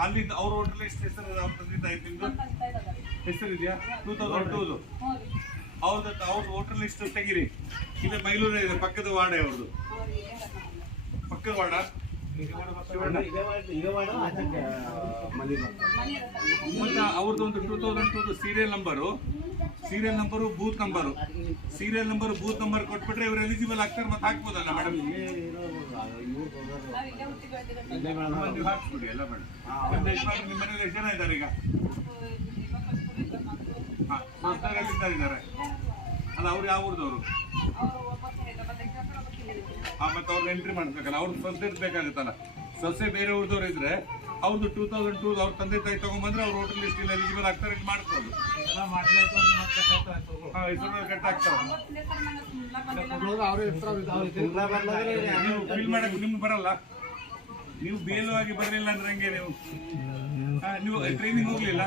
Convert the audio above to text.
ಅಲ್ಲಿಂದ ಅವ್ರ ಹೋಟೆಲ್ ಎಷ್ಟು ಹೆಸರು ಅವ್ರ ತಂದಿದ್ದ ಆಯ್ತು ನಿಮ್ದು ಹೆಸರಿದೆಯಾ 2002 ಅವ್ರ ಹೋಟೆಲ್ ಎಷ್ಟು ತೆಗಿರಿ ಇಲ್ಲ ಮೈಲೂರು ಇದೆ ಪಕ್ಕದ ವಾಡೆ ಅವ್ರದ್ದು ಪಕ್ಕದ ವಾಡ ಮತ್ತೆ ಅವ್ರದ್ದು ಒಂದು 2002 ಸೀರಿಯಲ್ ನಂಬರು ಬೂತ್ ನಂಬರ್ ಕೊಟ್ಬಿಟ್ರೆ ಇವ್ರು ಎಲಿಜಿಬಲ್ ಆಗ್ತಾರೆ ಮತ್ತೆ ಹಾಕ್ಬೋದಲ್ಲ ಮೇಡಮ್ ನೀವು ಹಾಕ್ಸ್ಬಿಡಿ ಎಲ್ಲ ಮೇಡಮ್ ನಿಮ್ಮ ಮನೇಲಿ ಎಷ್ಟು ಜನ ಇದ್ದಾರೆ ಈಗ ಇದ್ದಾರೆ ಅಲ್ಲ ಅವ್ರು ಯಾವ ಊರ್ದವರು ಮತ್ತೆ ಅವ್ರು ಎಂಟ್ರಿ ಮಾಡ್ಬೇಕಲ್ಲ ಅವ್ರು ಸೊಸೆ ಇರ್ಬೇಕಾಗುತ್ತಲ್ಲ ಸೊಸೆ ಬೇರೆ ಊರ್ದವ್ರು ಇದ್ರೆ ಅವ್ರದ್ದು 2002 ಅವ್ರ ತಂದೆ ತಾಯಿ ತಗೊಂಡ್ಬಂದ್ರೆ ಅವ್ರ ಹೋಟೆಲ್ ಲಿಸ್ಟ್ ಎಲಿಜಿಬಲ್ ಆಗ್ತಾರೆ ಇಲ್ಲಿ ಮಾಡ್ಬೋದು ಕಟ್ ಆಗ್ತಾವೆ ನೀವು ಫಿಲ್ ಮಾಡಕ್ ನಿಮ್ಗೆ ಬರಲ್ಲ ನೀವು ಬೇಲವಾಗಿ ಬರಲಿಲ್ಲ ಅಂದ್ರೆ ಹಂಗೆ ನೀವು ಟ್ರೈನಿಂಗ್ ಹೋಗ್ಲಿಲ್ಲ